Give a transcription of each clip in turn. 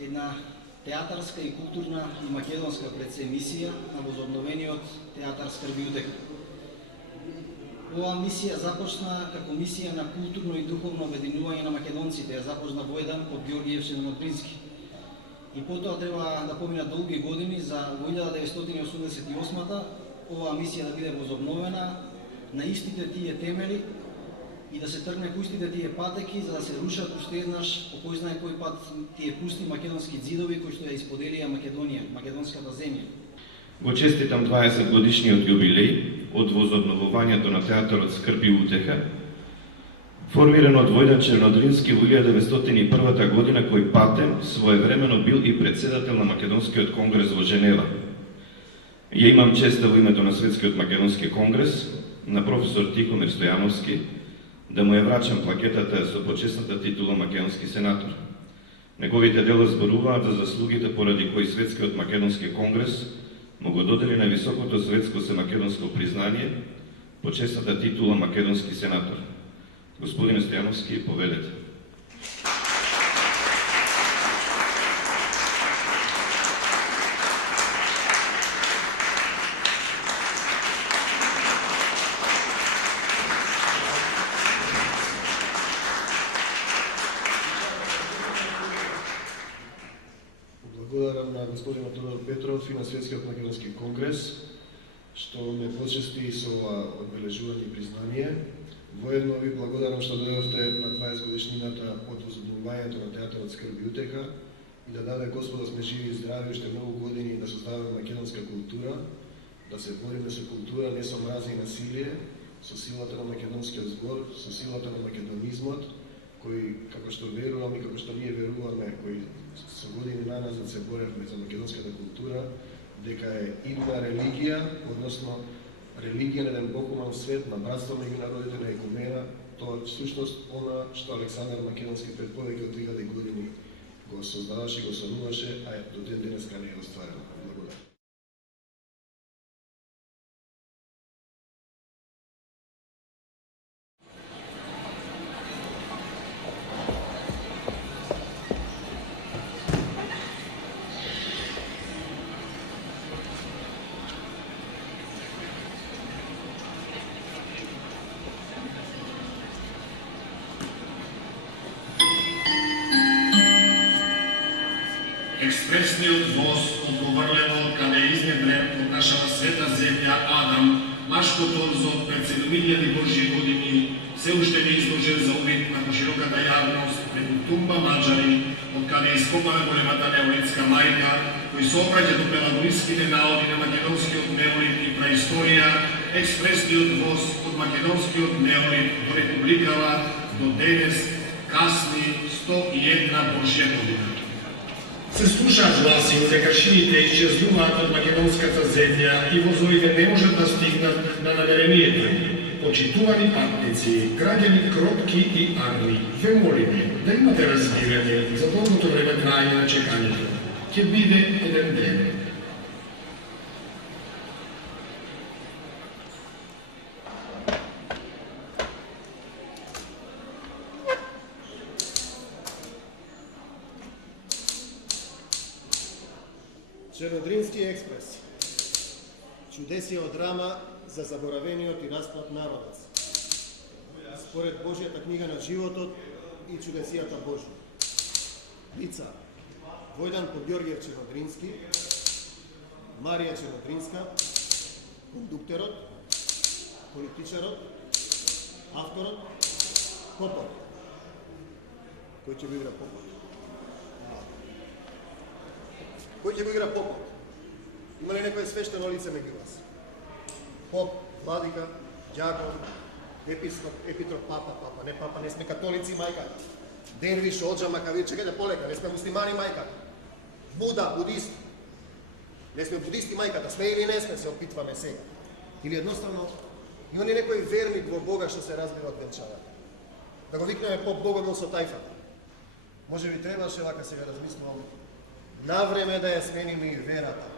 една театарска и културна и македонска предсемисија на возобновениот театар Скрбиутека. Оваа мисија започна како мисија на културно и духовно обединување на македонците, ја започна Војдан Подгеоргиев Чернодрински. И потоа треба да поминат долги години за во 1988-та оваа мисија да биде возобновена на истите тие темели и да се тргне по истите тие патеки за да се рушат уште еднаш по кој знае кој пат тие пусти македонски ѕидови кои што ја исподелија Македонија, македонската земја. Го честитам 20 годишниот јубилеј од возобновувањето на театарот Скрби утеха, формиран од Војдан Чернодрински во 1901 година, кој патем своевремено бил и председател на Македонскиот конгрес во Женева. Ја имам честа во името на Светскиот македонски конгрес, на професор Тихомир Стојановски, да му ја врачам плакетата со почесната титула македонски сенатор. Неговите дела зборуваат за заслугите поради кои Светскиот македонски конгрес му го додели највисокото светско семакедонско признание, почесната титула македонски сенатор. Господине Стојановски, поведете. Благодарам на господинот Тодор Петров и на Светскиот македонски конгрес, што ме почести со одбележување и признание. Воедно ви благодарам што дојдовте на 20 годишнината од возобновувањето на театарот Скрби утеха и да даде Господ да сме живи и здрави уште многу години да создаваме македонска култура, да се бориме со култура, не со мраза и насилие, со силата на македонскиот збор, со силата на македонизмот, кој, како што верувам и како што ние веруваме, кои со години наназад се боревме за македонската култура, дека е идна религија, односно религија на еден бокуман свет, на братство меѓу народите, на екумена, тоа всушност она што Александар Македонски пред повеќе од 3000 години го создаваше, го сонуваше, а до ден денеска не е остварено. Благодарам. Експресниот воз од Говрлево, каде изнедрен од нашата света земја Адам, Машко Торзо пред 7000 Божји години, се уште не изложен за увид на широката јавност преку Тумба Маджари, од каде ископана големата неолитска мајка, кој се обраќа до пелагониските наоди на македонскиот неолит и праисторија, експресниот воз од македонскиот неолит до републикава до денес касни 101 Божја година. Се слушаат гласи дека шините исчезнуваат од македонската земја и возовите не можат да стигнат на намерението им. Почитувани патници, граѓани кротки и арни, ве молиме да имате разбирање за долгото време трајање на чекањето. Ќе биде еден ден. Чернодрински експрес. Чудесија драма за заборавениот и распад народот. Според Божјата книга на животот и чудесијата Божја. Лица: Војдан Подгеоргиев Чернодрински, Марија Чернодринска, кондуктерот, политичарот, авторот, Попот. Кој ќе го игра Попот? Кој ќе го игра Попот? Има ли некој свештено лице меѓу вас? Поп, владика, ѓакон, епископ, епитроп, папа, не папа, не сме католици, мајка. Дервиш, оджа, макавир, чекајте полека, не сме муслимани, мајка. Буда, будист. Не сме будисти, мајката, сме или не сме, се опитваме сега. Или едноставно, има ли некој верник во Бога што се разбива од венчавата? Да го викнеме поп Богомил со тајфата. Може би требаше, вака сега размислувам, навреме да ја смениме и верата.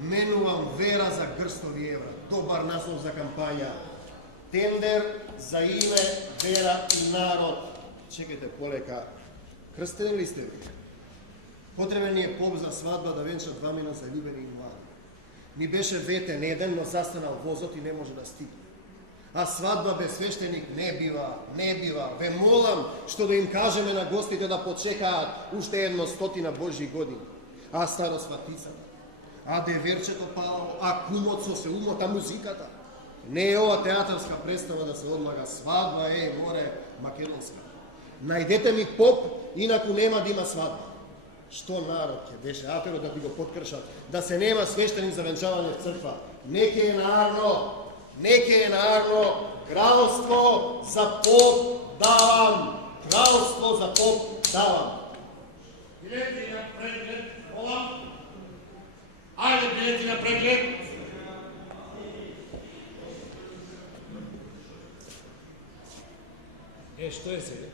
Менувам вера за грстови евра. Добар наслов за кампања. Тендер за име, вера и народ. Чекайте полека. Крстени ли сте ви? Потребен ни е поп за свадба да венча двамина заљубени и млади. Ни беше ветен еден, но застанал возот и не може да стигне. А свадба без свештеник не бива. Ве молам што да им кажеме на гостите да почекаат уште 100 Божји години. А старосватицата, а деверчето палало, а кумот се умота музиката. Не е ова театарска представа да се одлага, свадба е горе македонска. Најдете ми поп, инаку нема да има свадба. Што народ ќе беше аперот да би го подкршат, да се нема свештеник за венчавање в црква. Неке е нарно, кралство за поп давам. Кралство за поп давам. Билети на преглед, молам. Ајде, билети на преглед. Што е сега?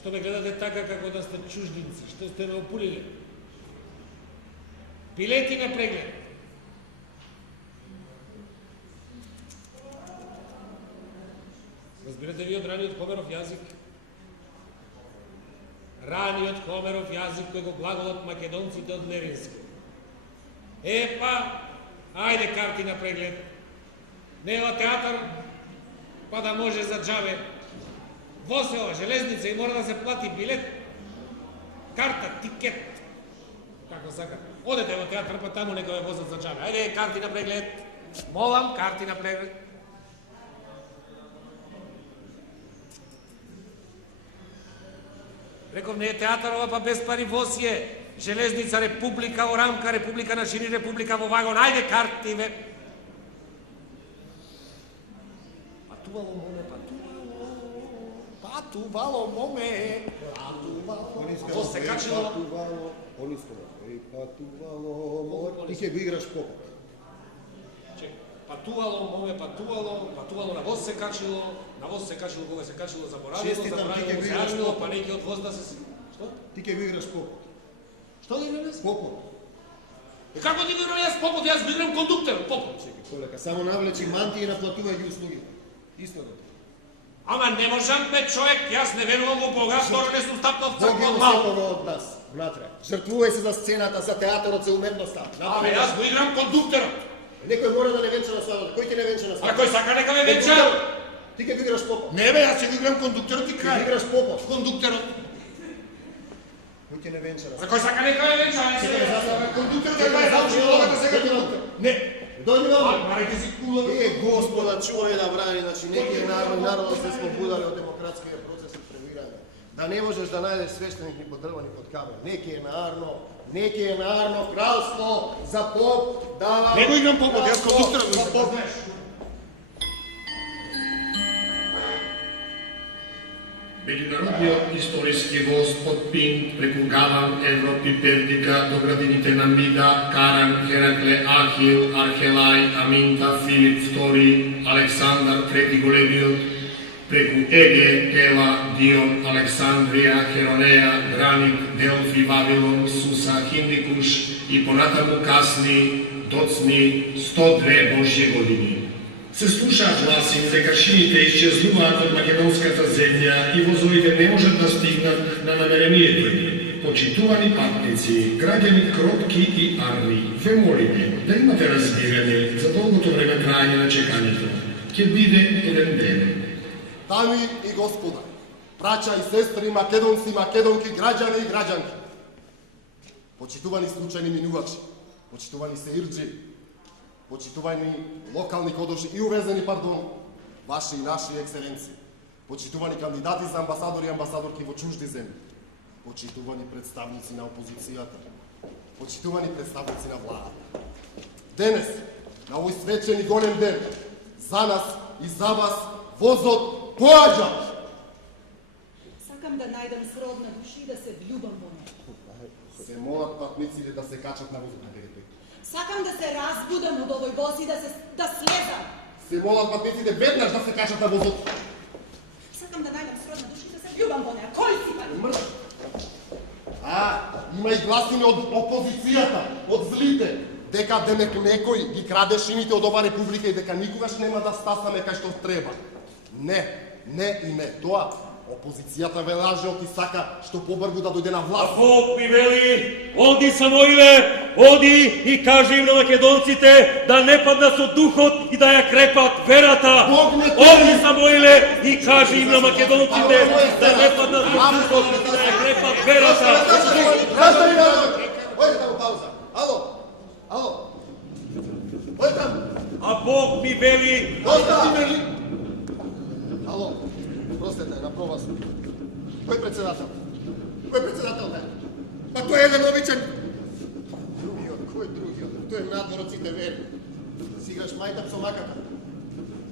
Што ме гледате така како да сте чуждинци? Што сте ме опулили? Билети на преглед. Разбирате ви од раниот Хомеров јазик? Раниот Хомеров јазик кој го глаголат македонците од Невински. Епа, ајде карти на преглед. Нема театар, па да може за џабе. Во се ова железница и мора да се плати билет, карта, тикет, како сака. Одете во театар, па таму нека ве возат за џабе. Ајде, карти на преглед. Молам, карти на преглед. Реков, не е театар ова, па без пари во си е. Железница, република во рамка, република на шини, република во вагон. Ајде, карти, ве. Патувало моме, патувало моме. Во се качило. Патувало, ти ќе го играш попот. Патувало моме, патувало на воз се качило, кога се качило заборавило, Честитам, ти ќе заборавило, го се играш јавило, попот. па неки од воз да се... Што? Ти ќе го играш попот. Што да играм јас? Попот. Како да играм јас попот? Јас го играм кондуктор, попот. Чекай, полека, само навлечи мантија и наплатувај ги услугите. Исто да. Ама не можам бе човек, јас не верувам во Бога, второ не сум стапнал в Бог црква е од мал. усетово од нас, внатре. Жртвувај се за сцената, за театарот, за уметноста. Абе, јас го играм кондукторот. Некој мора да не венча на свадбата. Кој ќе не венча на А свадбата? кој сака нека ме венча? Ти ќе го играш попот. Не бе, јас ќе го играм кондукторот и Ќе крај. играш попот. Кондукторот. Кој ќе не венча на А свадбата? кој сака нека ме венча? Кондукторот ќе ме научи логата сега. Не. Дојди вамо. Марите си кула. Господа, чувај да брани, значи некој народот се слободали од демократскиот процес и премирање. Да не можеш да најдеш свештеник ни под дрва, ни под камен. Некој е нарно, кралство за поп дава. Не го играм попот, јас кондукторот за го поп. знаеш. Меѓународниот историски воз од Пинт преку Галан, Европи, Пердика до градините на Мида, Каран, Херакле, Ахил, Архелај, Аминта, Филип II, Александар III големиот, преку Еге, Тела, Дион, Александрија, Херонеја, Гранит, Делфи, Вавилон, Суса, Хиндикуш и понатаму касни, доцни 102 Божји години. Се слушаат гласи дека шините исчезнуваат од македонската земја и возовите не можат да стигнат на намерението им. Почитувани патници, граѓани кротки и арни, ве молиме да имате разбирање за долгото време трајање на чекањето. Ќе биде еден ден. Дами и господа, браќа и сестри, македонци, македонки, граѓани и граѓанки. Почитувани случајни минувачи, почитувани сеирџи, почитувани локални кодоши и увезени, ваши и наши екселенци, почитувани кандидати за амбасадори и амбасадорки во чужди земји, почитувани представници на опозицијата, почитувани представници на владата. Денес, на овој свечен и голем ден, за нас и за вас возот поаѓа. Сакам да најдам сродна души и да се влюбам во неа. Се молат патниците да се качат на возот. Сакам да се разбудам од овој воз и да слезам. Се молат патниците веднаш да се качат на возот. Сакам да најдам сродна души и да се влюбам во неа. Кој си па? Има и гласини од опозицијата, од злите, дека демек некој ги краде шините од ова република и дека никогаш нема да стасаме кај што треба. Не име тоа. Опозицијата ве лаже, оти сака што побрзо да дојде на А власт. Бог ми вели, оди Самоиле, оди и кажи им на македонците да не падна со духот и да ја крепат верата. Бог не те- Оди Самоиле и кажи им на македонците да не падна со духот и да ја крепат верата. Застани назад! Ојде таму пауза. Ало? Ало? Ојде таму. А Бог ми вели, Доста! Ало? Простете, направо вас. Кој председател? Кој председател бе? Па тој е еден обичен... Другиот, кој другиот? Тој е надвор од сите вери. Си играш мајтап со маката.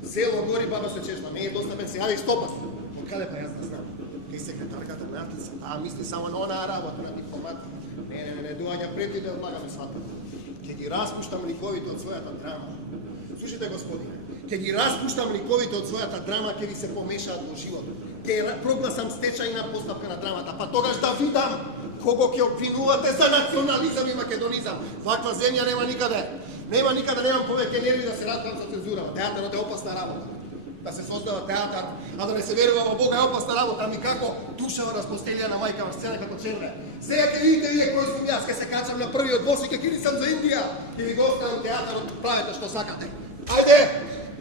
Село гори, баба се чешма. Не е доста бен се јави стопас. Од каде па јас да знам? Кај секретарката на Атица. Таа мисли само на онаа работа на дипломат. Не, доаѓа пред и да одлагаме сватбата. Ќе ги распуштам ликовите од својата драма. Слушайте, господине, ќе ги распуштам ликовите од својата драма, ќе ви се помешаат во живот. Ќе прогласам стечајна постапка на драмата, па тогаш да видам кого ќе обвинувате за национализам и македонизам. Ваква земја нема никаде. Нема никаде, немам повеќе нерви да се распам со цензурава. Театарот е опасна работа. Да се создава театар, а да не се верува во Бога е опасна работа, ами како душава распостелија на мајка во сцена како черве. Сега ќе видите вие кој сум јас, ќе се качам на првиот воз и ќе кирисам за Индија. Ќе ви го оставам театарот, правете што сакате. Ајде,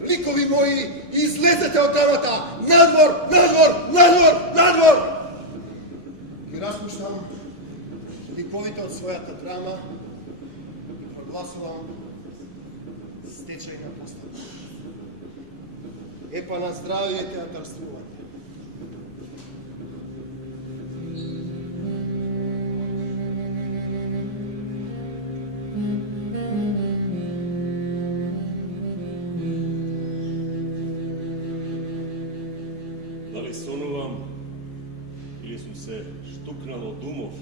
ликови мои, излезете од драмата! Надвор, надвор, надвор, надвор! Ги распуштам ликовите од својата драма и прогласувам стечајна постапка. Епа на здравие театарствување. дали сонувам или сум се штукнал од умов,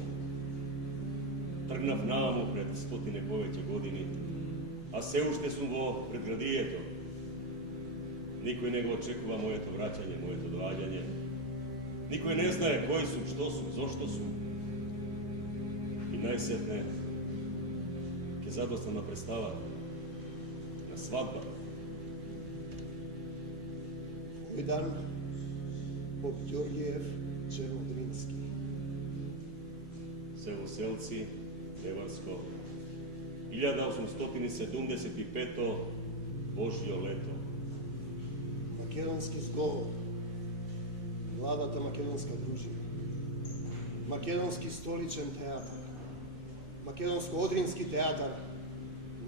тргнав нааму пред 100 повеќе години, а се уште сум во предградието. Никој не го очекува моето враќање, моето доаѓање. Никој не знае кој сум, што сум, зошто сум. И најсетне ќе задостанам на представа, на свадба. Овој дан Поп Ѓорѓиев Чернодрински. Село Селци, Леварско, 1875 Божјо лето. Македонски зговор, младата македонска дружина, македонски столичен театар, македонско-одрински театар,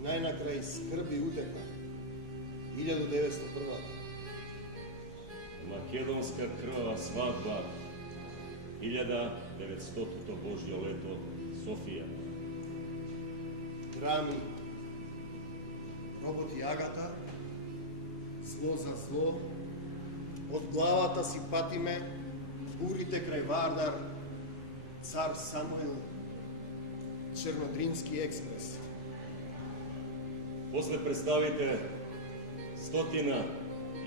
најнакрај Скрби утека, 1901. Македонска крвава свадба, 1900 Божјо лето, Софија. Драми, роботи Агата, зло за зло, од главата си патиме, бурите крај Вардар, цар Самуил, Чернодрински експрес. После представите 100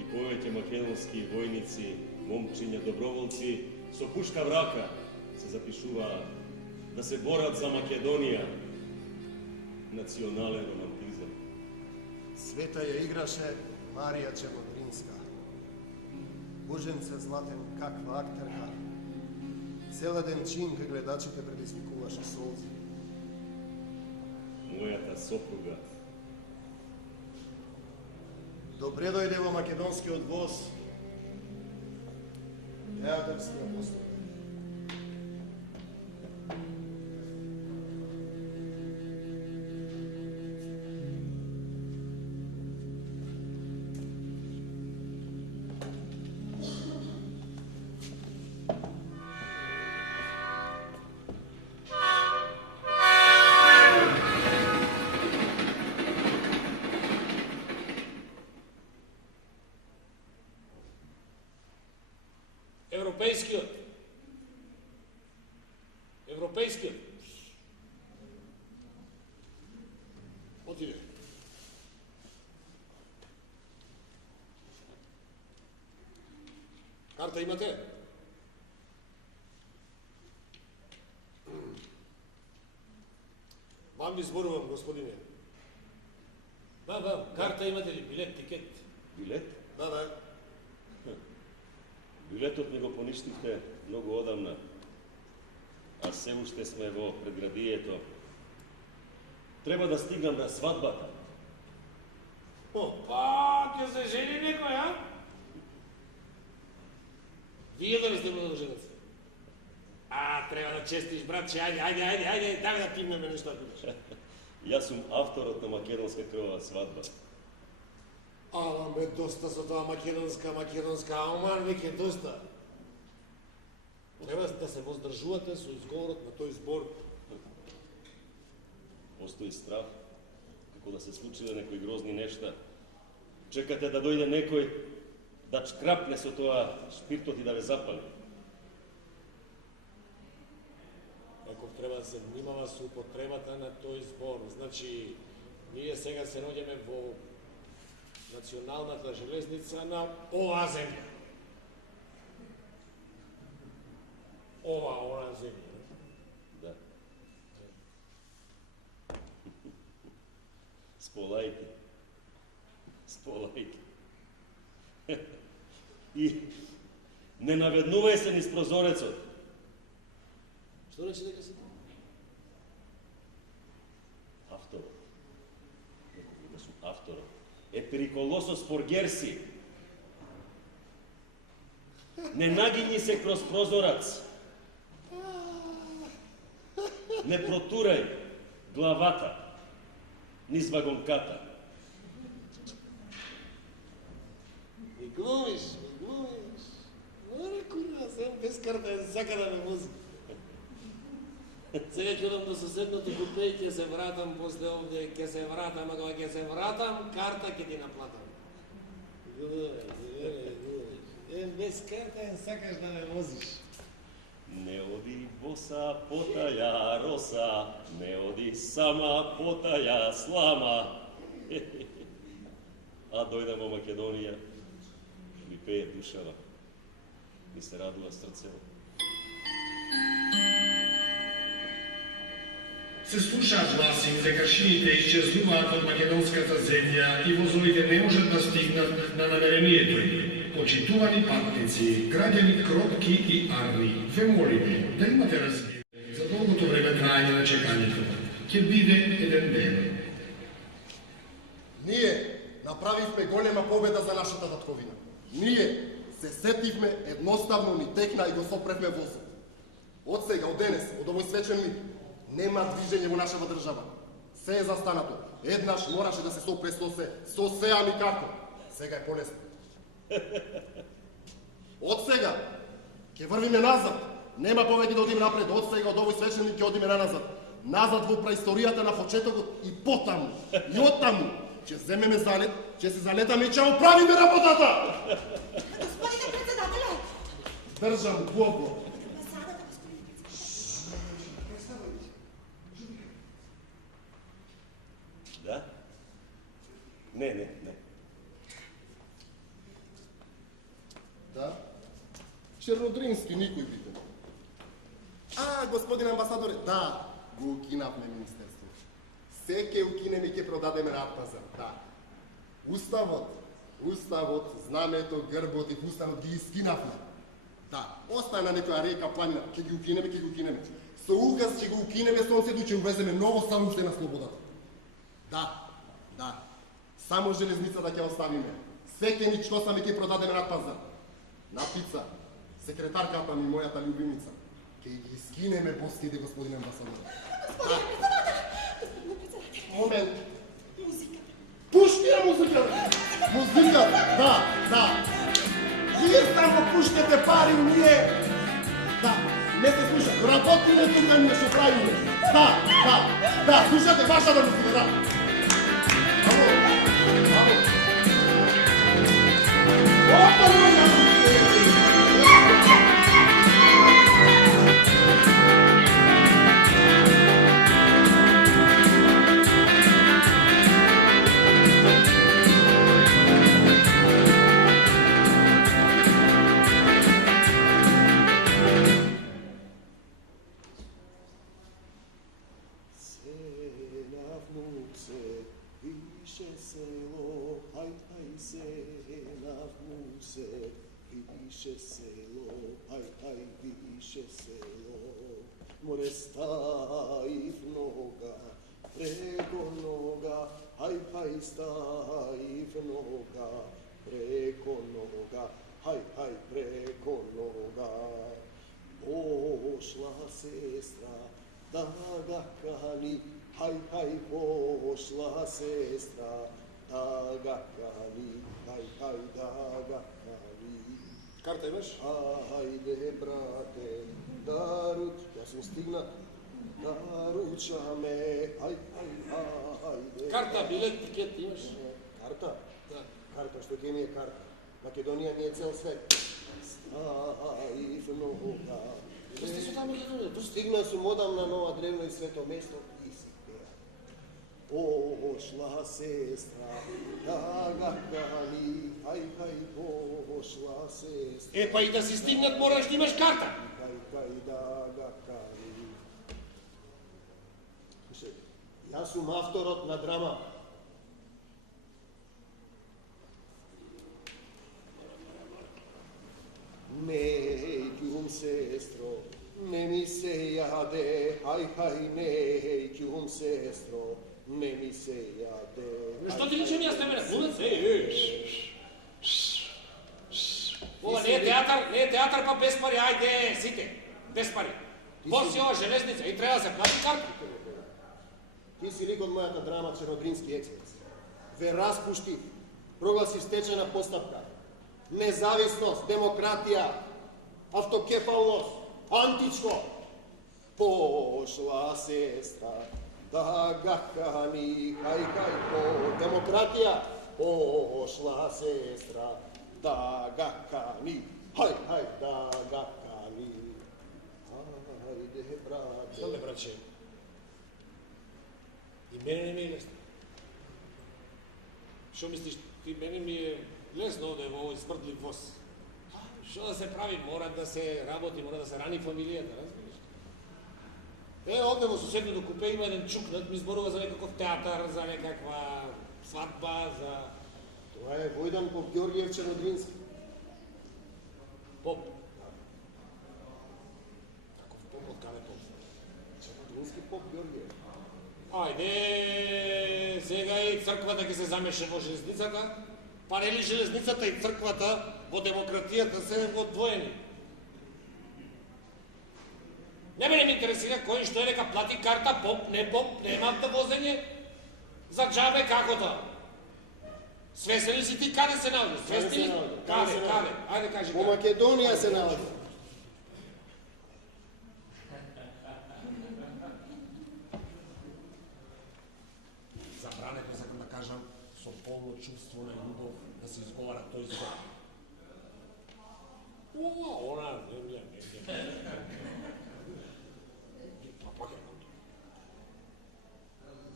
и повеќе македонски војници, момчиња, доброволци, со пушка в рака се запишуваат да се борат за Македонија. Национален романтизам. Света ја играше Марија Чернодринска. Боженце златен, каква актерка. Целеден чин кај гледачите предизвикуваше солзи. Мојата сопруга. Добре дојде во македонскиот воз. Театарскиот постап. Европејскиот. Отиде. Карта имате? Вам ви зборувам, господине. Карта имате ли? Билет, тикет? Билет? Да. Билетот ми го поништивте многу одамна, а се уште сме во предградието. Треба да стигнам на свадбата. Опа, ќе се жени некој, а? Вие да сте му женец? А, треба да честиш, братче, ајде, дай да тимнеме нешто да бидеш. Јас сум авторот на македонска крвава свадба. Ала ме доста со тоа македонска, аман веќе доста. Треба да се воздржувате со изговорот на тој збор. Постои страх, како да се случиле некои грозни нешта. Чекате да дојде некој да чкрапне со тоа шпиртот и да ве запали. Некој треба да се внимава со употребата на тој збор. Значи, ние сега се наоѓаме во националната железница на оваа земја. Она земја. Да. Сполајте. И не наведнувај се низ прозорецот. Што рече дека си? Авторот. Некој да сум авторот. Е периколосос форгерси. Не нагињи се кроз прозорац. Не протурај главата низ вагонката. Ми глумиш. Ора кура, сам без карта, сака да ме вози. Сега ќе одам до соседното купе и ќе се вратам после овде, ќе се вратам, а кога ќе се вратам, карта ќе ти наплатам. Без карта сакаш да ме возиш. Не оди боса потаја роса, не оди сама потаја слама. А дојдам во Македонија, ми пее душава, ми се радува срцево. Се слушаат гласи дека шините исчезнуваат од македонската земја и возовите не можат да стигнат на намерението им. Почитувани патници, граѓани кротки и арни, ве молиме да имате разбирање за долгото време трајање на чекањето. Ќе биде еден ден. Ние направивме голема победа за нашата татковина. Ние се сетивме едноставно ни текна и го сопревме возот. Од сега, од денес, од овој свечен миг, нема движење во нашава држава. Се е застанато. Еднаш мораше да се сопре со се, ами како? Сега е полесно. Од сега ќе врвиме назад. Нема повеќе да одиме напред. Од сега, од овој свечен миг ќе одиме назад. Назад во праисторијата на почетокот и потаму. И оттаму ќе земеме залет, ќе се залетаме и ќе оправиме работата. Господине председателе! Држам Бого. Да? Не. Да? Чернодрински никој бите. А, господин амбасадоре, да, го укинавме министерство. Се ке укинеме и ке продадеме на пазар, да. Уставот, знамето, грбот и уставот ги скинавме. Да, остана некоја река, планина, ќе ги укинеме. Со указ ќе го укинеме, сонцето ќе увеземе ново стануште на слободата. Да. Само железницата ќе оставиме. Секе ни што саме ќе продадеме на пазар. На пица, секретарката ми, мојата љубимица, ќе ги скинеме боските, господин амбасадор. Господине председател! Момент. Музиката. Пушти ја музиката! Музиката, да. Вие само пуштете пари, ние... Да, не се слуша. Работиме тука, ние што правиме. Да, слушате вашата музика, да. Браво. Опа, više selo, more staji noga, preko noga, haj staji noga, preko noga, haj preko noga. Pošla sestra da ga kani, haj pošla sestra da ga kani, haj da ga kani. Karta imaš? Hajde, brate, da ja sam stignat, da ruča me, hajde. Karta, bilet, tiket imaš? Karta? Da. Karta, što ti mi je karta? Makedonija nije cel svet. Staji noga. Pusti su tamo gledali. Stignao sam odavna nova drevno i sveto mesto i si pea. Pošla sestra, da ga kani, haj pošla sestra. E pa i da si stignat moraš da imaš karta. Haj da ga kani. Slušaj, ja sam avtorot na drama. Nećum sestro, ne mi se jade, haj, nećum sestro, ne mi se jade. Što ti ličem ja s tebe na kunac? Ovo nije teatar pa bez pari, ajde, site, bez pari. Bosi ova železnica i treba se plati kartu. Ti si lik od mojata drama Černodrinski ekspres. Ve raspušti, proglasi stečajna postavka. Nezavisnost, demokratija, autokefalnost, antičko. Pošla sestra, da ga kani, haj, demokratija. Pošla sestra, da ga kani, haj, da ga kani. Hajde, brate. Znam me, braće, i mene ne mi je lesno. Što misliš, ti meni mi je lesno ovde u ovoj smrdljiv voz. Što da se pravi, mora da se raboti, mora da se rani familija, da razumiješ? Ovde u susednu do kupe ima jedan čuknat, mi zborува za nekakav teatar, za nekakva svadba, za... Това е Войдан Поп-Георгиев Чернодрински. Поп? Каков поп, от каде поп? Чернодрински Поп-Георгиев. Ајде, сега и црквата ќе се замеше во железницата, па нели железницата и црквата во демократијата се одвоени. Не ме не интересира кој што е нека плати карта, поп, нема да возење, за џабе како тоа. Свесен ли си ти каде се наоѓаш? Свесен ли? Каде? Ајде кажи Во Македонија се наоѓа. Забранете, сакам да кажам, со полно чувство на љубов да се изговара тој збор. Она, немја.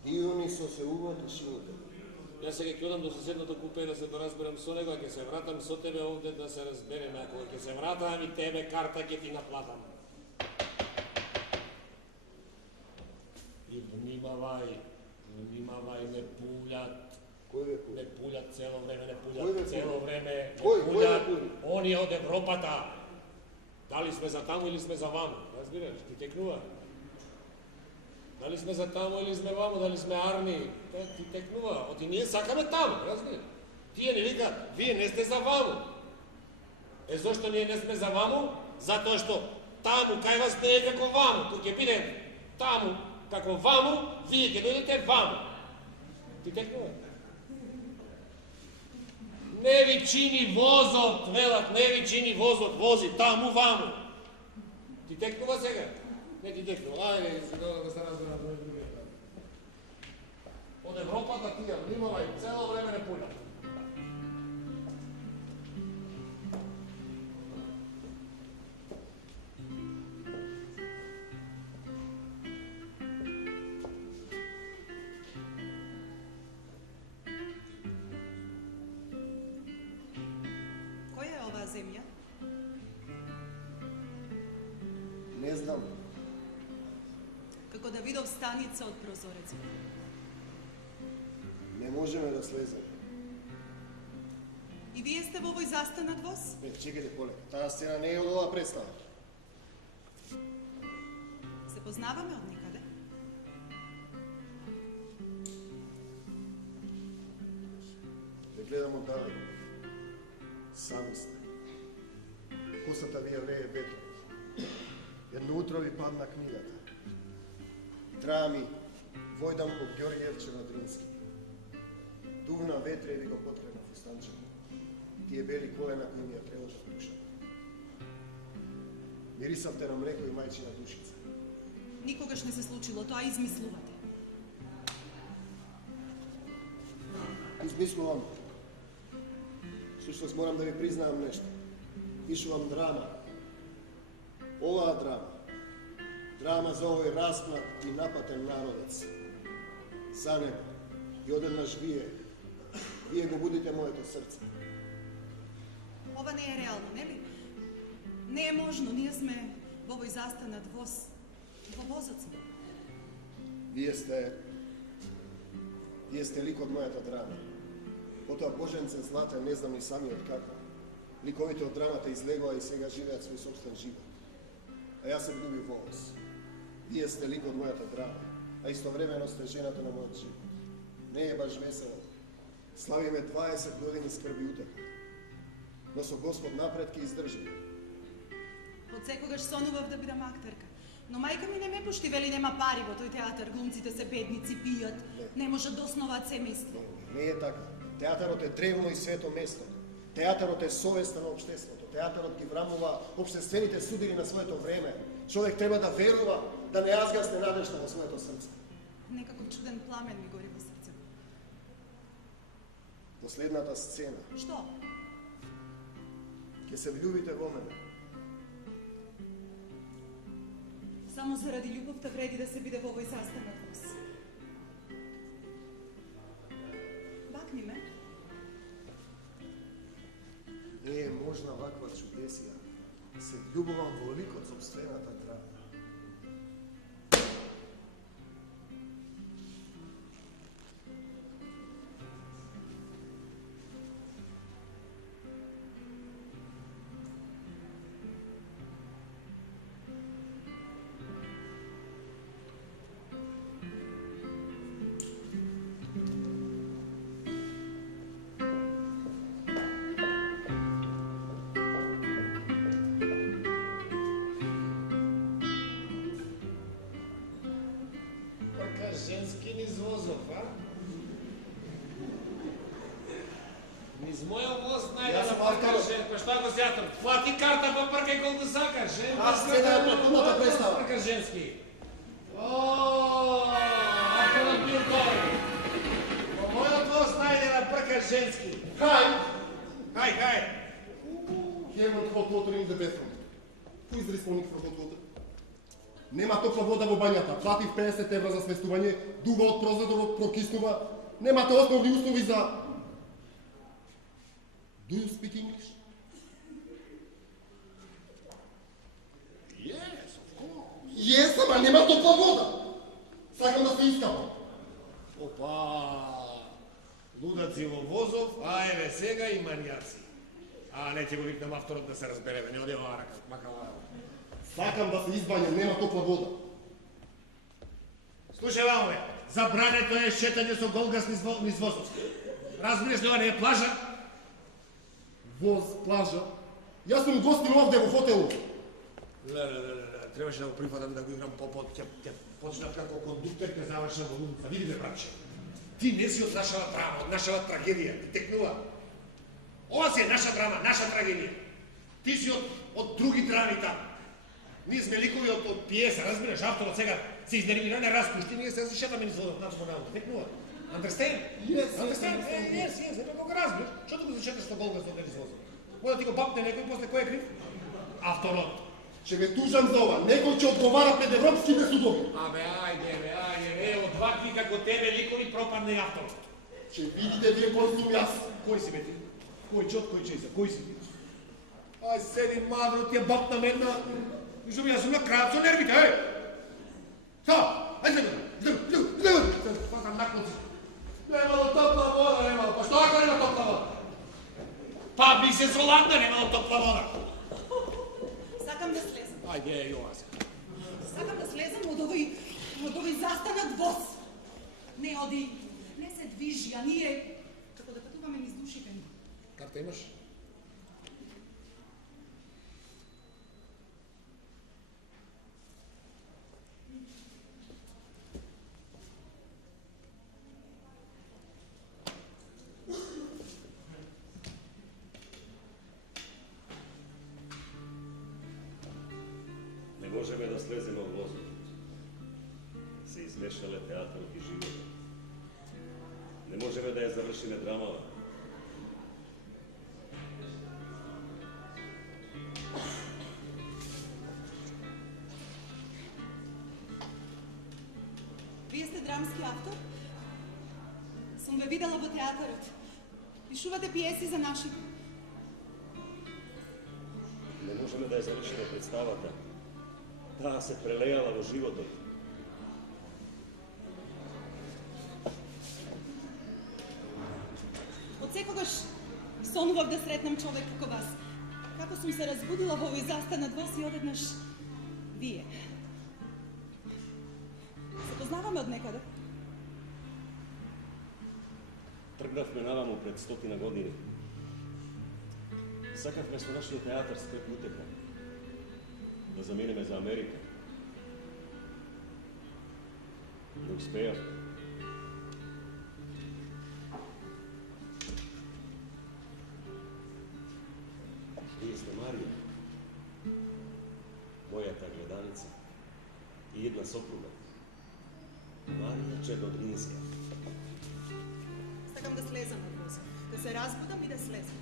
Дионисо се увади шините. Јас сега ќе одам до соседното купе да се доразберам со него, а ќе се вратам со тебе овде да се разбереме. Ако ќе се вратам и тебе карта ќе ти наплатам. И внимавај, не пулјат. Кој ве пули? Не пулјат цело време, не Кој ве пулјат пули? цело време. Кој ве пули? Оние од Европата. Дали сме за таму или сме за ваму? Разбираш, ти текнува. Дали сме за таму или сме ваму, дали сме армии, ти текнува. Оти ние сакаме таму, разбираш? Тие не викаат, вие не сте за ваму. Зошто ние не сме за ваму? Затоа што таму кај вас не е како ваму, тук ќе биде таму како ваму, вие ќе дојдете ваму. Ти текнува. Не ви чини возот, велат, не ви чини возот, вози таму ваму. Ти текнува сега? Не ти текнува, ајде, да се разберат на други. Од Европата тие, внимавај, цело време не пулјат. Која е оваа земја? Не знам. Како да видов станица од прозорецот. Не можеме да слеземе. И вие сте во овој застанат воз? Чекайте полека, таа сцена не е од оваа представа. Се познаваме од некаде? Не гледам оддалеку. Сами сте. Косата ви ја вее ветрот. Едно утро ви падна книгата. Драми Војдан од Ѓорѓиев Чернодрински. Дугна ветре ви го потрена фустанчето. Тие бели колена кои ми ја преложат душата. Мирисавте на млеко и мајчина душица. Никогаш не се случило тоа, измислувате. Измислувам. Всушност морам да ви признаам нешто. Пишувам драма. Оваа драма. Драма за овој распнат и напатен народец. За него. И одеднаш вие го будите моето срце. Ова не е реално, нели? Не е можно, ние сме во овој застанат воз. Во возот сме. Вие сте лик од мојата драма. Потоа Боженце Златен не знам ни сами од како. Ликовите од драмата излегоа и сега живеат свој собствен живот. А јас се влюбив во вас. Вие сте лик од мојата драма, а истовремено сте жената на мојот живот. Не е баш весело. Славиме 20 години скрби утеха. Но со Господ напред ќе издржиме. Од секогаш сонував да бидам актерка. Но мајка ми не ме пушти, вели нема пари во тој театар, глумците се бедници, пијат, не можат да основаат семејство. Не е така. Театарот е древно и свето место. Театарот е совеста на општеството. Театарот ги врамува општествените судири на своето време. Човек треба да верува, да не ја згасне надежда во своето срце. Некаков чуден пламен ми гори во срцето. Последната сцена. Што? Ќе се влюбите во мене. Само заради љубовта вреди да се биде во овој застанат воз. Бакни ме. Не е можна ваква чудесија. Се влюбувам во ликот собствената драма. Женски низ возов, а? Низ мојот воз најде да паркаш, па што го зјатор? Плати карта, па паркај колку сакаш, е? Аз сега е пратумата представа. Паркаш женски. Ако на Биргој. Во мојот воз најде да паркаш женски. Хај! Хемот хот-вотер in the bathroom. Who is responsible for hot water? Нема топла вода во бањата, платив 50 евра за сместување, дуva од прозорот прокиснува, немате основни услови за... Do you speak English? Yes, of course. Yes, ама нема топла вода. Сакам да се искапам. Опа! Лудаци во возов, а еве сега и манијаци. А не ќе го викнам авторот да се разбереме, не оде ова рака, макала. Сакам да се избањам, нема топла вода. Слушај, вамо бе, забрането е шетање со голгас низ возот. Разбираш ли, ова не е плажа? Воз, плажа. Јас сум гостин овде во хотелот. Требаше да го прифатам да го играм попот, ќе почнат како кондуктор, ќе завршам во улица. Види бе, братче, ти не си од нашава драма, од нашава трагедија, ти текнува. Ова си е наша драма, наша трагедија. Ти си од други драми таму. Ние сме ликови од пиеса, разбираш, авторот сега се изнервира, не распушти, ние се шетаме низ водот, нас понавно, текнува. Understand? Yes, Ето го разбираш. Што да го зачеташ со голгас од низ водот? Моја да ти го бапне некој, после кој е крив? Авторот. Ќе ве тужам за ова, некој ќе одговара пред европските судови. Ајде, од вакви како тебе ликови пропадне и авторот. Ќе видите вие кој сум јас. Кој си бе ти? Кој чот, кој чејса, кој си? Ај седи мадро, ти ја бапна менна. Виждам, јас сум на крајот со нервите, Са, ајде го, фатам наклоци. Немало топла вода, немало. Па што ако нема топла вода? Па би се золадна, немало топла вода. Сакам да слезам. Ајде, јова се. Сакам да слезам од овој застанат воз. Не оди, не се движи, а ние како да патуваме низ душите ни. Карта имаш? Не можеме да слеземе од возот. Се измешале театарот и животот. Не можеме да ја завршиме драмава. Вие сте драмски автор? Сум ве видела во театарот. Пишувате пиеси за нашите. Не можеме да ја завршиме представата. Таа се прелејала во животот. Од секогаш сонував да сретнам човек како вас. Како сум се разбудила во овој застанат воз и одеднаш вие. Се познаваме од некаде? Тргнавме наваму пред 100 години. Сакавме со нашиот театар Скрп утеха да заминеме за Америка. Не успеав. Вие сте Марија, мојата гледаница и една сопруга. Марија Чернодринска. Сакам да слезам од возот, да се разбудам и да слезам.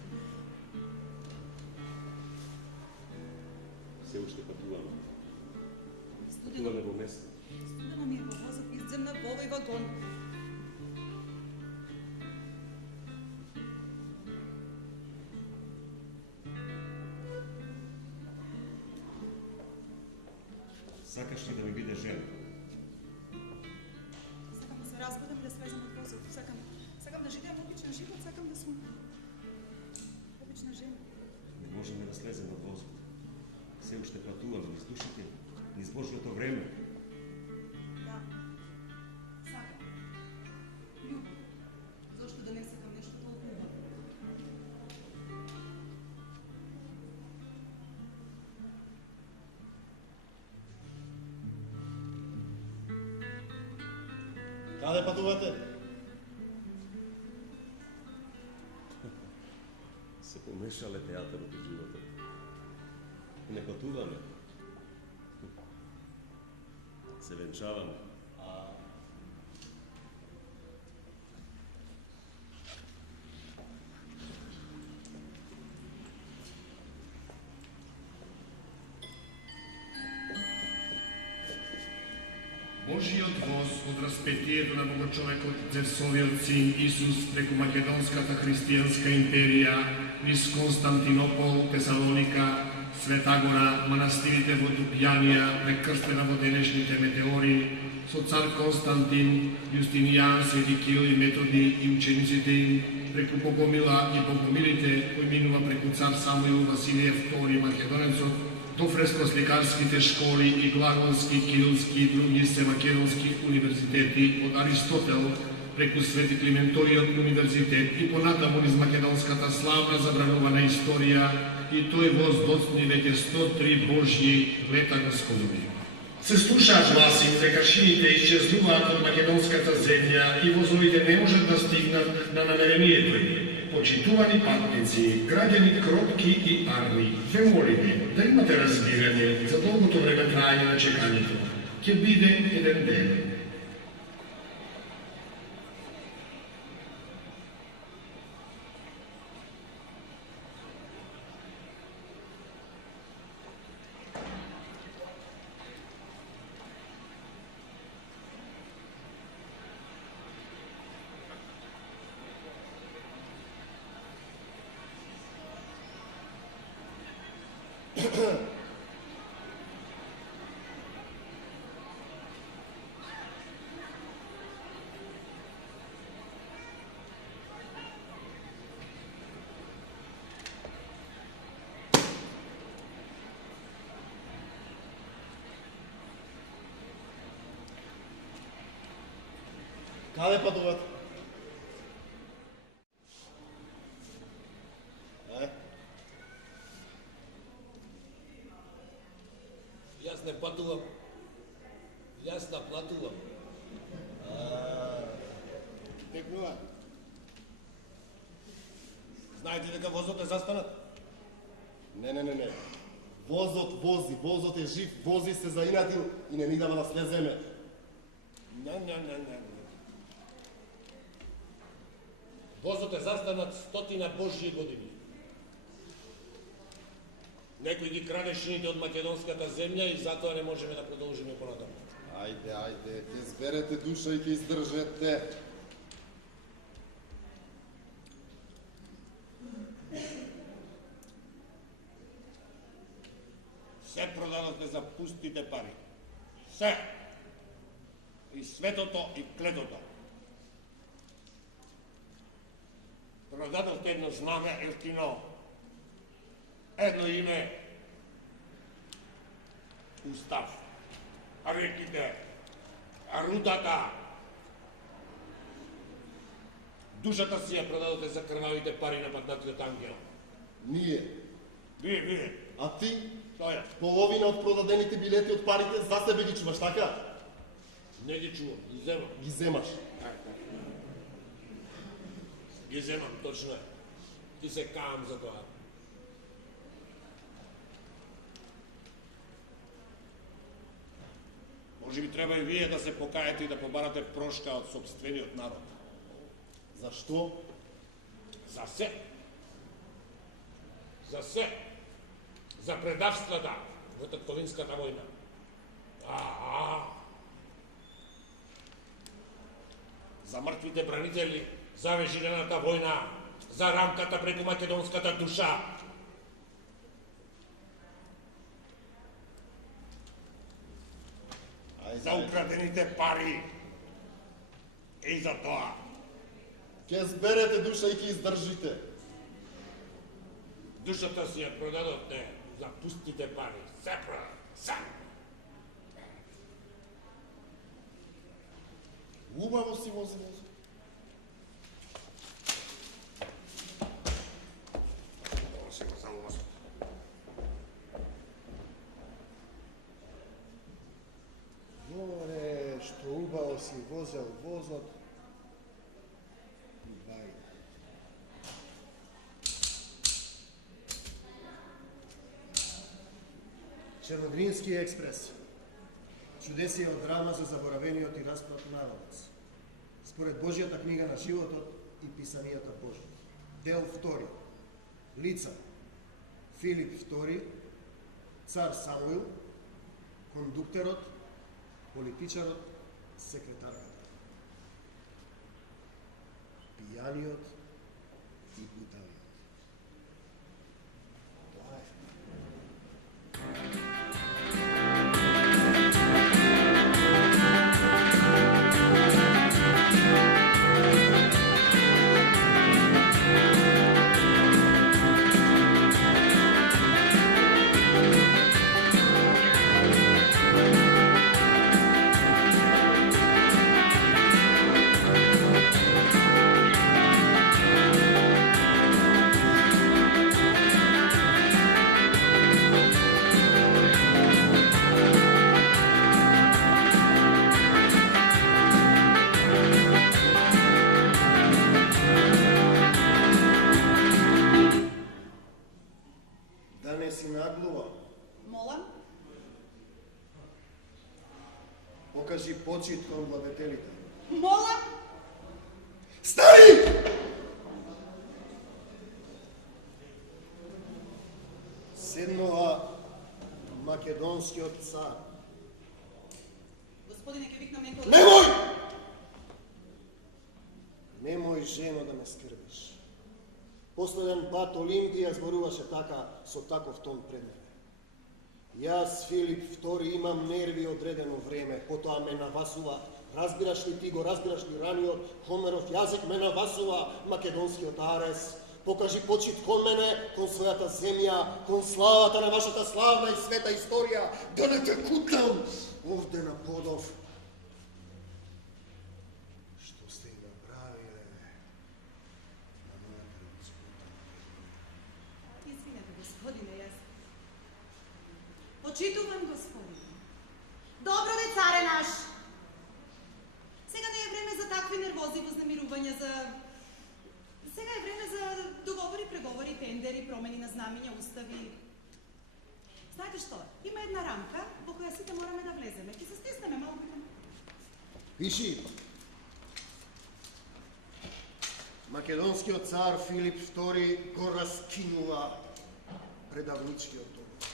Се уште патуваме. Студено Патуваме во место. ми е во возот, изземна во овој вагон. Сакаш ли да ми биде жена? Сакам да се разбудам и да слезам од возот. Сакам да живеам обичен живот, сакам да сум обична жена. Не можеме да слеземе од возот. Се уште патуваме низ душите, низ Божјото време. Да. Сакам. Љубов. Зошто да не сакам нешто толку убаво? Каде патувате? Се помешале театарот и животот. Не патуваме. Се венчаваме. Божиот воз од распетието на Богочовекот Зевсовиот син Исус преку Македонската христијанска империја, низ Константинопол, Тесалоника, Света Гора, манастирите во Тупјанија, прекрстена во денешните метеори, со цар Константин, Јустинијан, Свети Кирил и Методи и учениците им, преку Богомила и Богомилите, кој минува преку цар Самуил Василиев II Македонецот, до фрескосликарските школи и глаголски, кирилски и други семакедонски универзитети од Аристотел, преку Свети Клименториот универзитет и понатаму низ македонската славна забранувана историја, и тој воз доцни веќе 103 Божји лета Господови. Се слушаат гласи дека шините исчезнуваат од македонската земја и возовите не можат да стигнат на намерението им. Почитувани патници, граѓани кротки и арни, ве молиме да имате разбирање за долгото време трајање на чекањето. Ќе биде еден ден. Каде патуват? Јас не патувам. Јас наплатувам. Текнува. Знаете дека возот е застанат? Не. Возот вози, возот е жив, вози се заинатил и не ни дава да слеземе. Не. Возот е застанат 100 Божји години. Некој ги краде шините од македонската земја и затоа не можеме да продолжиме понатаму. Ајде, ќе зберете душа и ќе издржете. Се продадовте за пустите пари. Се. И светото и клетото. Продадовте едно знаме ефтино. Едно име. Устав. А реките. А рудата. Душата си ја продадовте за крвавите пари на патнатиот ангел. Ние. Вие. А ти? Што е? Половина од продадените билети од парите за себе ги чуваш, така? Не ги чувам, ги земам. Ги земаш. Ги земам, точно е. Ти се каам за тоа. Може би треба и вие да се покаете и да побарате прошка од собствениот народ. Зашто? За се. За се. За предавствата во татковинската војна. За мртвите бранители, за вежирената војна, за рамката преку македонската душа. За украдените пари. И за тоа. Ќе зберете душа и ќе издржите. Душата си ја продадовте за пустите пари. Се продадовте. Се. Убаво си вози. Се го само возот. Горе, што убаво си возел возот. Бај. Черногрински експрес. Чудесија од драма за заборавениот и распнат народец. Според Божјата книга на животот и писанијата Божја. Дел 2. Лица. Филип II, цар Самуил, кондуктерот, политичарот, секретарката. Пијаниот и бутавиот. Тоа е. Да не си наглува. Молам? Покажи почит кон владетелите. Молам? Стани! Седнува македонскиот цар. Господине, ќе викнам некој... Немој! Немој, жено, да ме скрбиш. Последен пат Олимпија зборуваше така, со таков тон пред мене. Јас, Филип II, имам нерви одредено време, потоа ме навасува. Разбираш ли ти го, разбираш ли раниот Хомеров јазик, ме навасува македонскиот арес. Покажи почит кон мене, кон својата земја, кон славата на вашата славна и света историја, да не те кутам овде на подов. Што Пиши. Македонскиот цар Филип II го раскинува предавничкиот договор.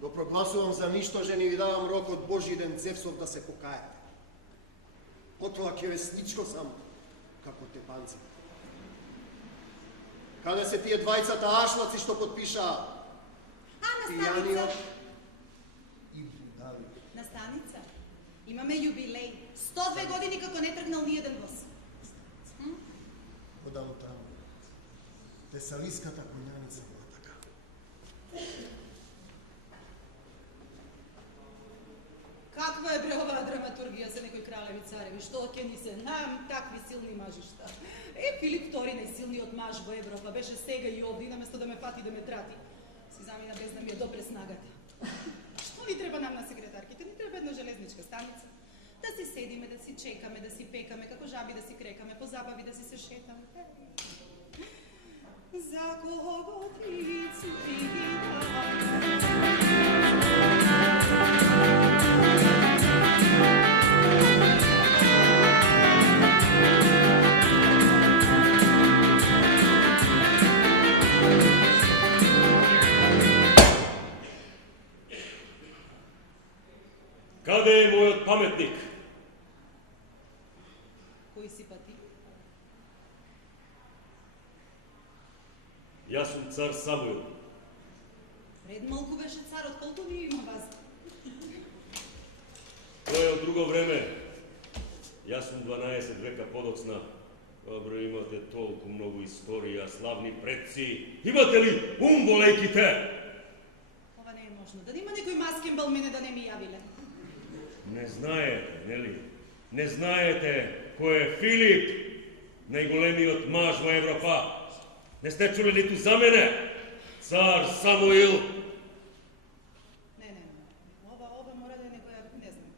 Го прогласувам за ништожен и ви давам рок од Божи ден Зевсов да се покаете. Потоа ќе ве сничко сам, како тепанци. Каде се тие двајцата ашлаци што подпишаа? Пијаниот и Будавиот. На станица имаме јубилеј. 102 години како не тргнал ни еден воз. Одам таму. Тесалиската коњаница матака. Каква е бре оваа драматургија за некои кралеви цареви? Што ќе ни се нам такви силни мажишта? Филип II, најсилниот маж во Европа, беше сега и овде, наместо да ме фати да ме трати. Си замина без да ми е добре снагата. Што ни треба нам на секретарките? Ни треба една железничка станица. Да си седиме, да си чекаме, да си пекаме, како жаби да си крекаме, по забави да си се шетаме. За кого ти Каде е мојот паметник? Кој си па ти? Јас сум цар Самуил. Пред малку беше царот, колку ни има вас? Тоа е од друго време. Јас сум 12 века подоцна. Добро, имате толку многу историја, славни предци. Имате ли ум во лејките? Ова не е можно. Да има некој маскембал мене да не ми јавиле. Не знаете, нели? Не знаете кој е Филип, најголемиот маж во Европа. Не сте чули ниту за мене? Цар Самуил. Не. Ова мора да е некоја, не знам,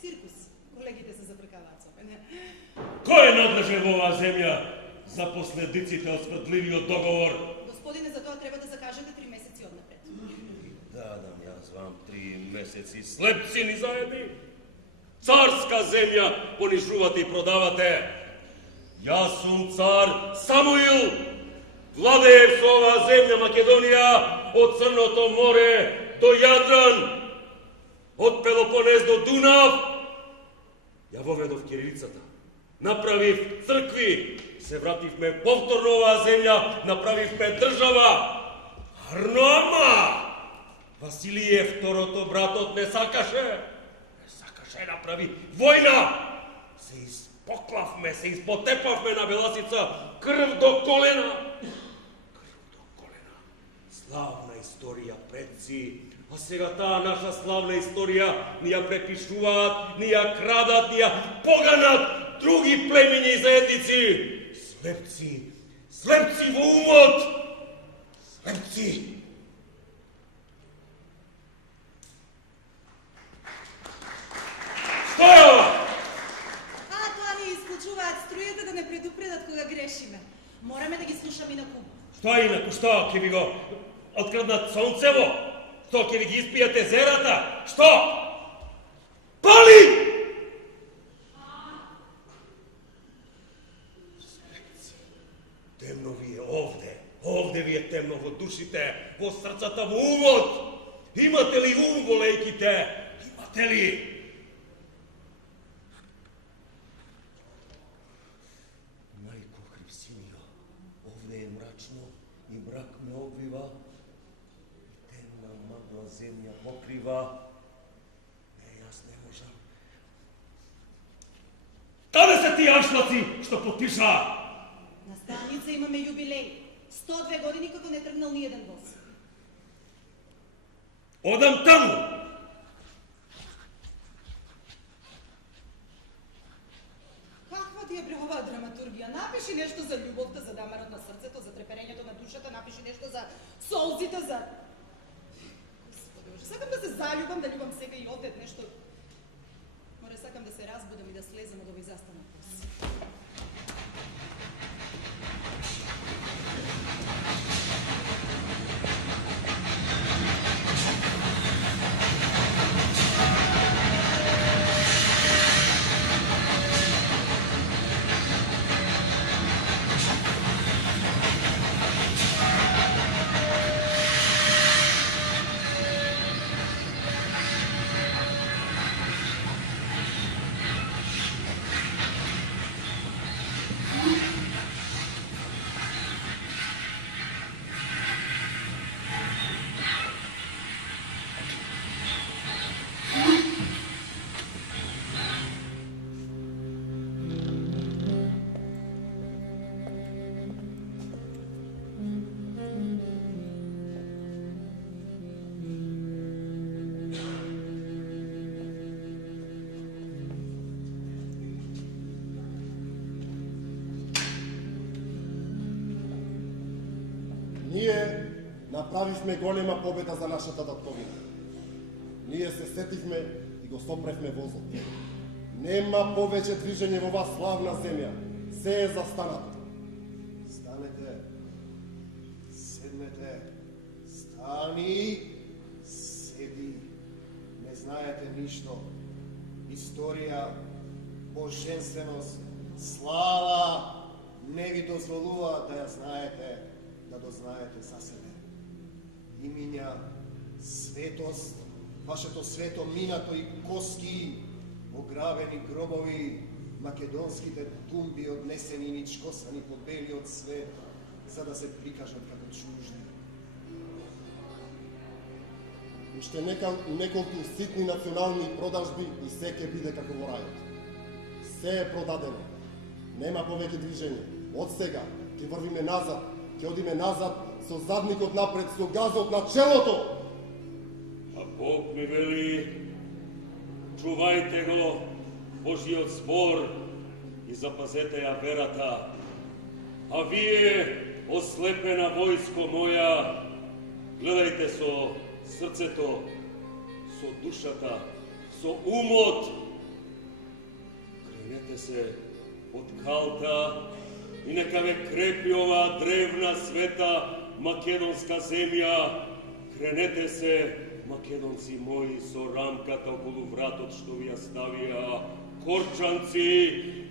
циркус. Колегите се забркаваат со мене. Кој е надлежен во оваа земја за последиците од смртливиот договор? Господине, за тоа треба да закажете 3 месеци однапред. Да, јас вам 3 месеци слепци ни заеби. Царска земја понижувате и продавате. Јас сум цар Самуил. Владеев со оваа земја Македонија од Црното море до Јадран, од Пелопонез до Дунав. Ја воведов кирилицата, направив цркви, се вративме повторно оваа земја, направивме држава. Арноама! Василие второто братот не сакаше направи војна. Се испоклавме, се испотепавме на Беласица, крв до колена. Славна историја, предци, а сега таа наша славна историја ни ја препишуваат, ни ја крадат, ни ја поганат други племиња и заедници. Слепци во умот, слепци. Што е ова? Тоа ни исклучуваат струјата да не предупредат кога грешиме. Мораме да ги слушаме инаку. Што инаку? Што? Ќе ви го откраднат сонцево? Што? Ќе ви ги испијат езерата? Што? Пали! Слепци. Темно ви е овде. Овде ви е темно во душите, во срцата, во умот. Имате ли ум во лејките? Имате ли? И мрак ме обвива, и темна магла земја покрива. Не, јас не можам. Каде се тие ашлаци што потпишаа? На станица имаме јубилеј. 102 години како не тргнал ни еден воз. Одам таму. Каква ти е бре оваа драматургија? Напиши нешто за љубовта, за дамарот на срцето, за треперењето на душата, напиши нешто за солзите, за... Господи Боже, сакам да се заљубам, да љубам сега и овде нешто. Море сакам да се разбудам и да слезам од овој застанок. направивме голема победа за нашата татковина. Ние се сетивме и го сопревме возот. Нема повеќе движење во оваа славна земја. Се е застанато. Станете, седнете, стани, седи. Не знаете ништо. Историја, божественост, слава не ви дозволува да ја знаете, да дознаете за себе. Имиња, светост, вашето свето минато и коски, ограбени гробови, македонските тумби однесени и ничкосани по белиот свет, за да се прикажат како чужди. Уште неколку ситни национални продажби и се ќе биде како во рајот. Се е продадено. Нема повеќе движење. Од сега ќе врвиме назад, ќе одиме назад со задникот напред, со газот на челото. А Бог ми вели, чувајте го Божиот збор и запазете ја верата. А вие, ослепена војско моја, гледајте со срцето, со душата, со умот. Кренете се од калта и нека ве крепи оваа древна света македонска земја. Кренете се, македонци мои, со рамката околу вратот што ви ја ставија корчанци,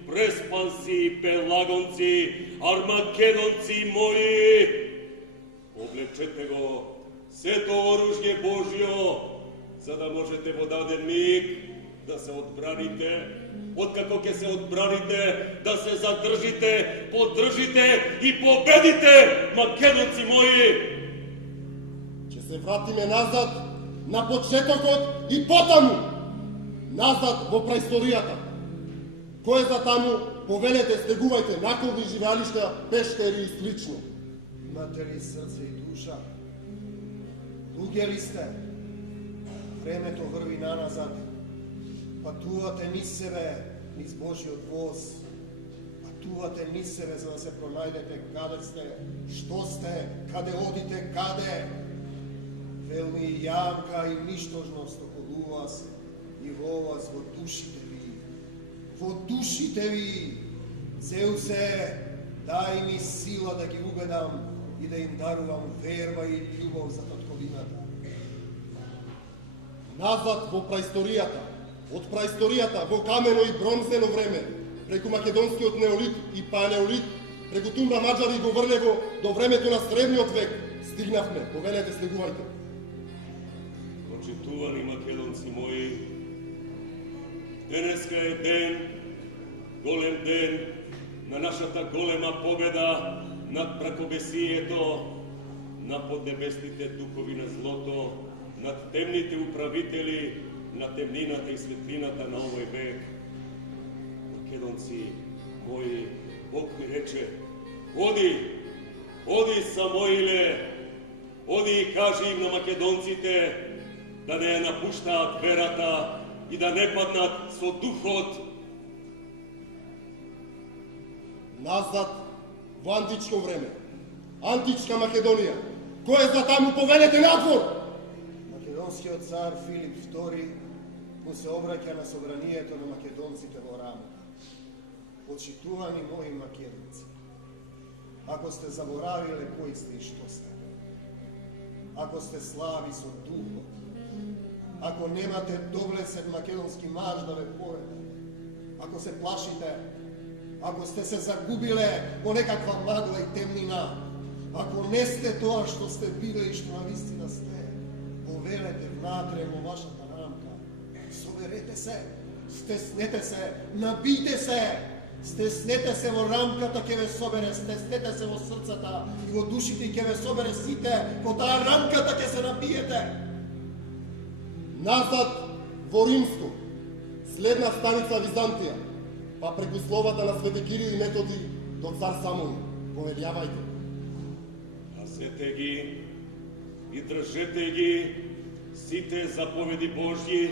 преспанци, пелагонци, армакедонци мои. Облечете го сето оружје Божјо, за да можете во даден миг да се одбраните, откако ќе се одбраните, да се задржите, поддржите и победите, македонци мои. Ќе се вратиме назад на почетокот и потаму, назад во праисторијата. Кој е за таму, повелете, стегувајте, наколни живеалишта, пештери и слично. Имате ли срце и душа? Луѓе ли сте? Времето врви наназад. Патувате низ себе, низ Божиот воз. Патувате низ себе, за да се пронајдете каде сте, што сте, каде одите, каде. Велни јамка и ништожност околу вас и во вас, во душите ви. Во душите ви. Зеусе, дај ми сила да ги убедам и да им дарувам верба и љубов за татковината. Назад во праисторијата, од праисторијата во камено и бронзено време, преку македонскиот неолит и панеолит, преку тумба маđари го врнево до времето на средниот век, стигнавме, повелете, слегувајте. Почитувани македонци мои, денеска е ден, голем ден на нашата голема победа над мракобесието, на поднебесните духови на злото, над темните управители на темнината и светлината на овој век. Македонци мои, Бог ми рече, оди Самоиле, оди и кажи им на македонците да не ја напуштаат верата и да не паднат со духот. Назад во антично време, античка Македонија. Кој е за таму, повелете надвор? Македонскиот цар Филип II му се обраќа на собранието на македонците во Рама. Почитувани мои македонци, ако сте заборавиле кои сте и што сте, ако сте слаби со духот, ако немате доблесен македонски маж да ве поведе, ако се плашите, ако сте се загубиле во некаква магла и темнина, ако не сте тоа што сте биле и што навистина сте, повелете внатре во вашата рамка, соберете се, стеснете се, набите се, стеснете се во рамката, ќе ве собере, стеснете се во срцата и во душите и ќе ве собере сите, во таа рамката ќе се набиете. Назад во Римско, следна станица Византија, па преку словата на Свети Кирил и Методи до цар Самуил. Повелјавајте. Пазете ги и држете ги сите заповеди Божји,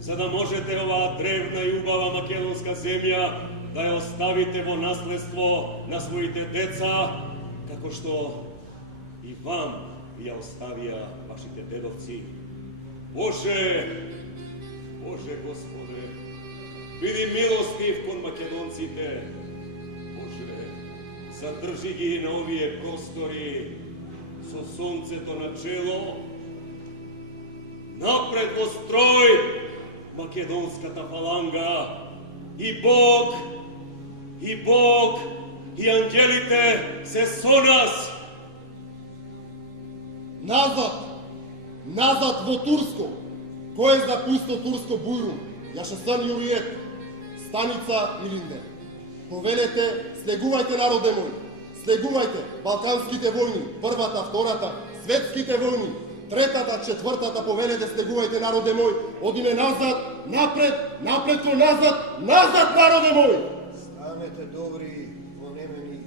за да можете оваа древна и убава македонска земја да ја оставите во наследство на своите деца, како што и вам ја оставија вашите дедовци. Боже, Боже Господе, биди милостив кон македонците. Боже, задржи ги на овие простори со сонцето на чело. Напред во строј македонската фаланга. И Бог, и ангелите се со нас. Назад во Турско. Кој е напустил Турско бујру? Јашасан Јуриет, станица Илиндер. Повелете, слегувајте народе мој. Слегувајте Балканските војни, првата, втората, светските војни, третата, четвртата, повелете, слегувајте народе мој. Одиме назад, напред кон назад народе мој. Станете добри, вонемени,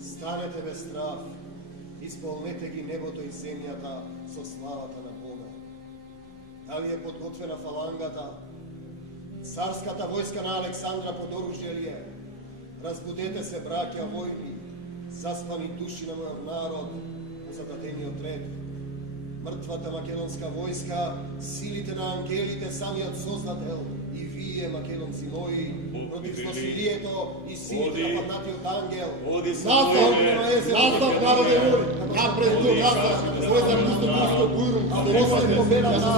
станете без страх. Исполнете ги небото и земјата со славата на Бога. Дали е подготвена фалангата? Царската војска на Александра под оружје ли е? Разбудете се, браќа војни, заспани души на мојот народ, озададениот ред. Мртвата македонска војска, силите на ангелите, самиот Создател, и вие, македонци мои, против насилието и силите на паднатиот ангел. Назад, народе мој, напред до назад, кој запусти турско бујру, слегувајте победата,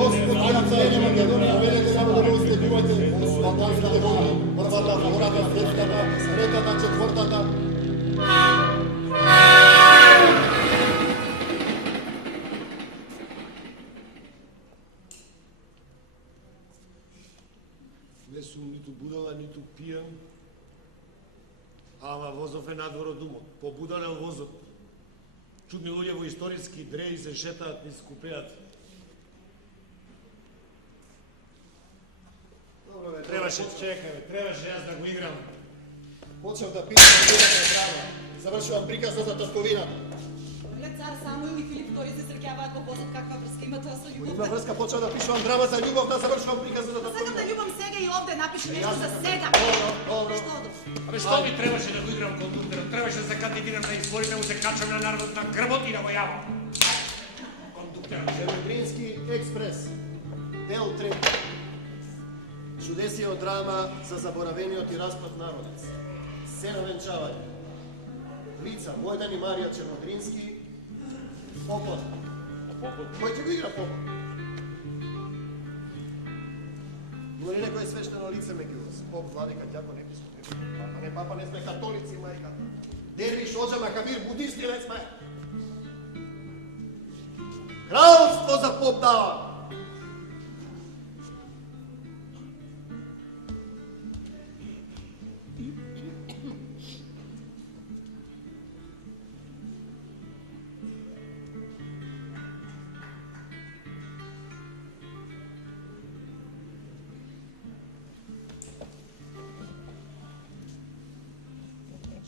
Господ Александра Македонија, велете народе мој, слегувајте балканските војни, првата, втората, третата, третата, четвртата. Не сум ниту будала, ниту пијан, ама возов е надвор од думот. Побудалел возот. Чудни луѓе во историски дреи се шетаат низ купејата. Требаше, чекаме, требаше јас да го играм. Почнав да пишам годината драма. Завршувам приказна за татковината. Цар Самуил и Филип Втори се среќаваат во возот, каква врска има тоа со љубовта? Има врска, почнав да пишувам драма за љубов, да завршувам приказна за татковината. Сакам да љубам сега и овде, напиши нешто за сега. Добро. Што? Абе што ми требаше да го играм кондукторот? Требаше да се кандидирам на изборите, му се качам на народот на грбот и да го јавам. Кондукторот. Чернодрински експрес, дел 3. Чудесија од драма за заборавениот и распад народец. Се навенчавање. Лица Војдан и Марија Чернодрински. Попот. Кој ќе го игра Попот? Има ли некој свештено лице меѓу вас? Поп, владика, ѓакон, епископ, папа, не папа, не сме католици, мајка. Дервиш, оджа, макабир, будисти, не сме. Кралство за поп дава.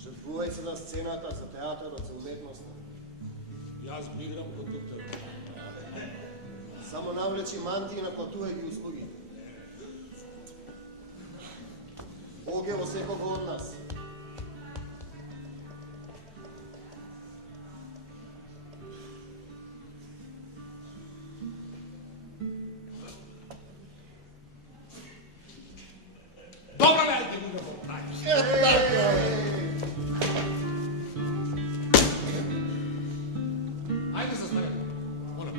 Жртвувај се на сцената за театарот, за уметноста. Јас го играм кондуктор. Само навлечи мантии и наплатувај ги услуги. Бог е во секого од нас. Добро бе, ајде го играм. Ајде се стави. Мора.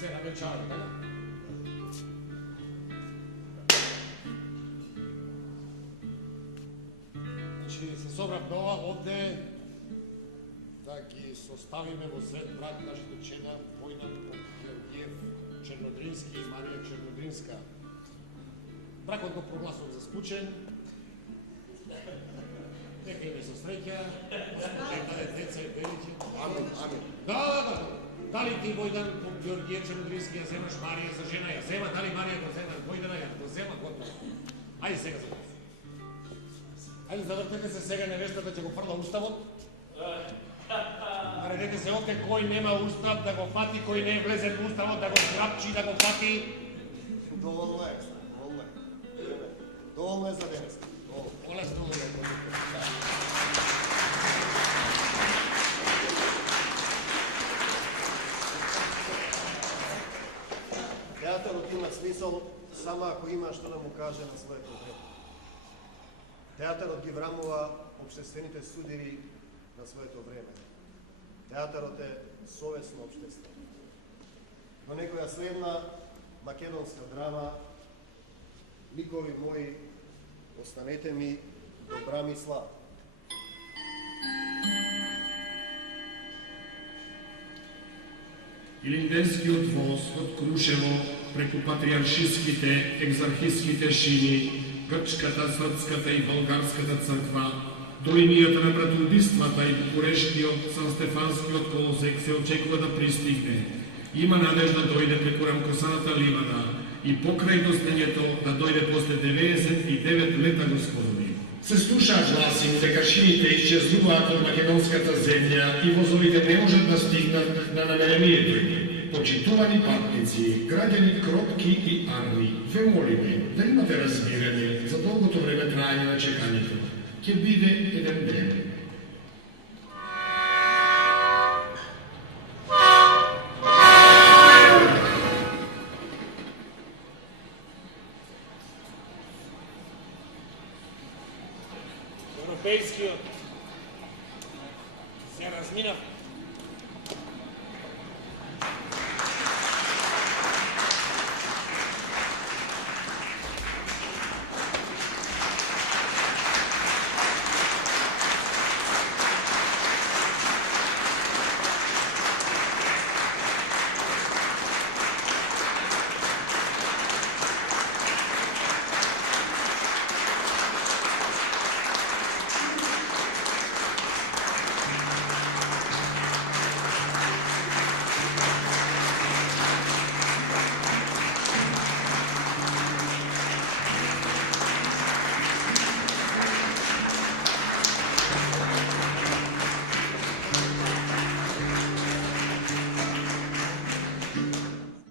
Се навечава, така? Значи, се собрав нова овде да ги составиме во свет брак нашите чеда Војдан Георгиев Чернодрински и Марија Чернодринска. Бракот го прогласувам за склучен. Нека име со среќа, нека деца и велики. Амин, амин. Да. Дали ти Војдан Георгиев Чернодрински ја земаш Марија за жена, ја зема, дали Марија го зема Војдана, ја го зема, готово. Ајде сега за това. Ајде завртете се сега невестата ќе го фрла уставот. Наредете се овде кој нема устав да го фати, кој не е влезен во уставот да го зграпчи, да го фати. Доволно е, доволно е. Доволно е за денес. Полесно му да. Театарот има смисол само ако има што да му каже на своето време. Театарот ги врамува обществените судири на своето време. Театарот е совесно общество. До некоја следна македонска драма, ликови мои, останете ми добра мисла. Илинденскиот воз од Крушево преку патриаршиските, екзархиските шини, грчката, српската и българската црква, до линијата на братоубиствата и Букурештиот, Санстефанскиот колосек се очекува да пристигне. Има надежда да дојде преку рамкосаната ливада и покрај доснењето да дојде после 99 лета, господови. Се слуша гласи дека шините исчезнуваат од македонската земја и возовите не можат да стигнат на намерението им. Почитувани патници, граѓани кропки и арни, ве молиме да имате разбирање за долгото време трајање на чекањето. Ќе биде еден ден. Европейскиот се размина